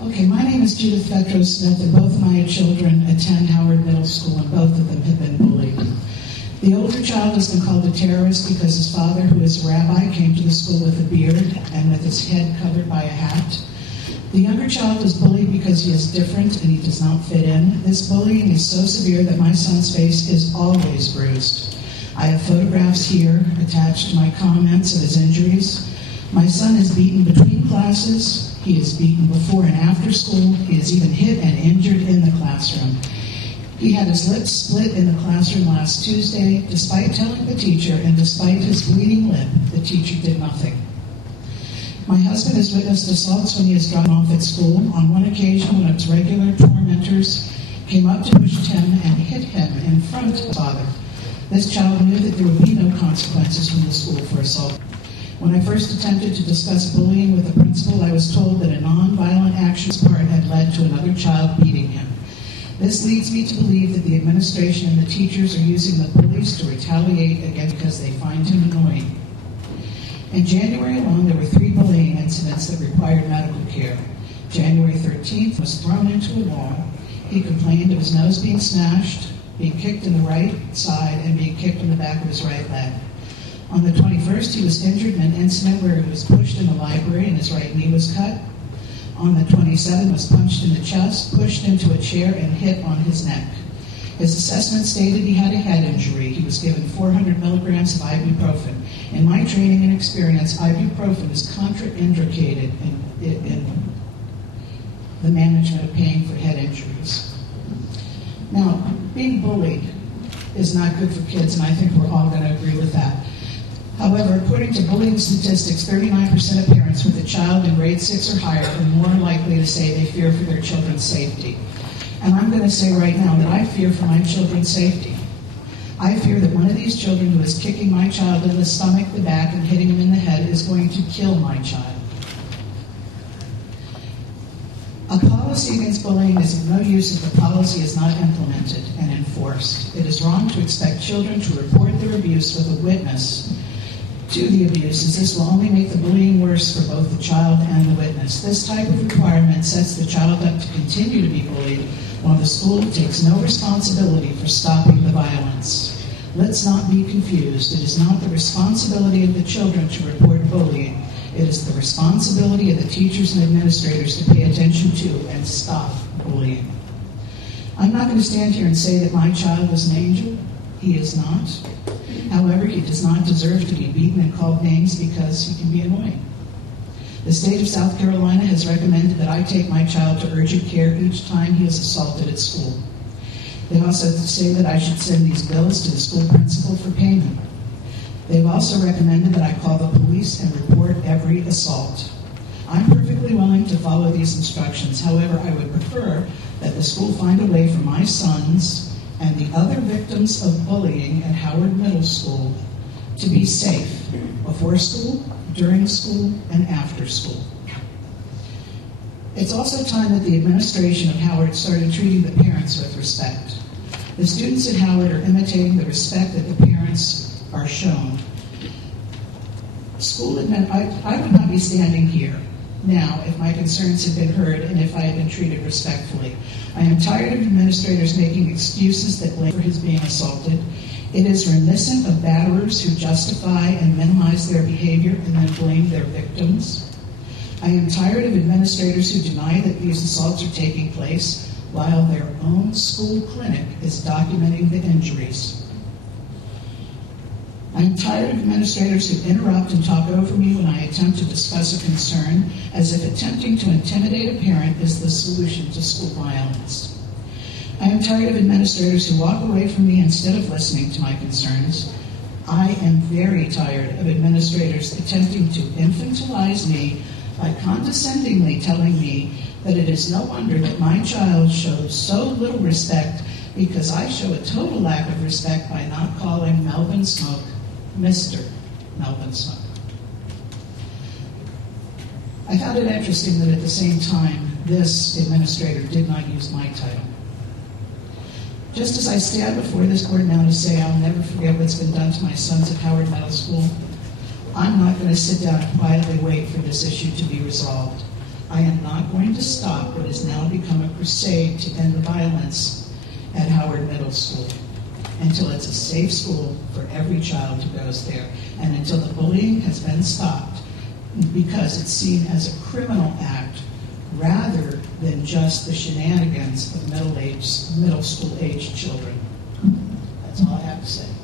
Okay, my name is Judith Vetro-Smith, and both of my children attend Howard Middle School, and both of them have been bullied. The older child has been called a terrorist because his father, who is a rabbi, came to the school with a beard and with his head covered by a hat. The younger child is bullied because he is different and he does not fit in. This bullying is so severe that my son's face is always bruised. I have photographs here attached to my comments of his injuries. My son is beaten between classes. He is beaten before and after school. He is even hit and injured in the classroom. He had his lip split in the classroom last Tuesday. Despite telling the teacher and despite his bleeding lip, the teacher did nothing. My husband has witnessed assaults when he is dropped off at school. On one occasion, one of his regular tormentors came up to push him and hit him in front of his father. This child knew that there would be no consequences from the school for assault. When I first attempted to discuss bullying with the principal, I was told that a non-violent actions part had led to another child beating him. This leads me to believe that the administration and the teachers are using the bullies to retaliate again because they find him annoying. In January alone, there were 3 bullying incidents that required medical care. January 13th, he was thrown into a wall. He complained of his nose being smashed, being kicked in the right side, and being kicked in the back of his right leg. On the 21st, he was injured in an incident where he was pushed in the library and his right knee was cut. On the 27th, he was punched in the chest, pushed into a chair, and hit on his neck. His assessment stated he had a head injury. He was given 400 milligrams of ibuprofen. In my training and experience, ibuprofen is contraindicated in the management of pain for head injuries. Now, being bullied is not good for kids, and I think we're all going to agree with that. However, according to bullying statistics, 39% of parents with a child in grade 6 or higher are more likely to say they fear for their children's safety. And I'm going to say right now that I fear for my children's safety. I fear that one of these children who is kicking my child in the stomach, the back, and hitting him in the head is going to kill my child. A policy against bullying is of no use if the policy is not implemented and enforced. It is wrong to expect children to report their abuse with a witness to the abuse, as this will only make the bullying worse for both the child and the witness. This type of requirement sets the child up to continue to be bullied while the school takes no responsibility for stopping the violence. Let's not be confused. It is not the responsibility of the children to report bullying. It is the responsibility of the teachers and administrators to pay attention to and stop bullying. I'm not going to stand here and say that my child is an angel. He is not. However, he does not deserve to be beaten and called names because he can be annoying. The state of South Carolina has recommended that I take my child to urgent care each time he is assaulted at school. They also say that I should send these bills to the school principal for payment. They've also recommended that I call the police and report every assault. I'm perfectly willing to follow these instructions. However, I would prefer that the school find a way for my sons and the other victims of bullying at Howard Middle School to be safe before school, during school, and after school. It's also time that the administration of Howard started treating the parents with respect. The students at Howard are imitating the respect that the parents are shown. I would not be standing here now if my concerns had been heard and if I had been treated respectfully. I am tired of administrators making excuses that blame for his being assaulted. It is reminiscent of batterers who justify and minimize their behavior and then blame their victims. I am tired of administrators who deny that these assaults are taking place while their own school clinic is documenting the injuries. I am tired of administrators who interrupt and talk over me when I attempt to discuss a concern, as if attempting to intimidate a parent is the solution to school violence. I am tired of administrators who walk away from me instead of listening to my concerns. I am very tired of administrators attempting to infantilize me by condescendingly telling me that it is no wonder that my child shows so little respect because I show a total lack of respect by not calling Melvin Smoke Mr. Melvin Smoke. I found it interesting that at the same time, this administrator did not use my title. Just as I stand before this board now to say I'll never forget what's been done to my sons at Howard Middle School, I'm not going to sit down and quietly wait for this issue to be resolved. I am not going to stop what has now become a crusade to end the violence at Howard Middle School until it's a safe school for every child who goes there, and until the bullying has been stopped, because it's seen as a criminal act rather than just the shenanigans of middle school age children. That's all I have to say.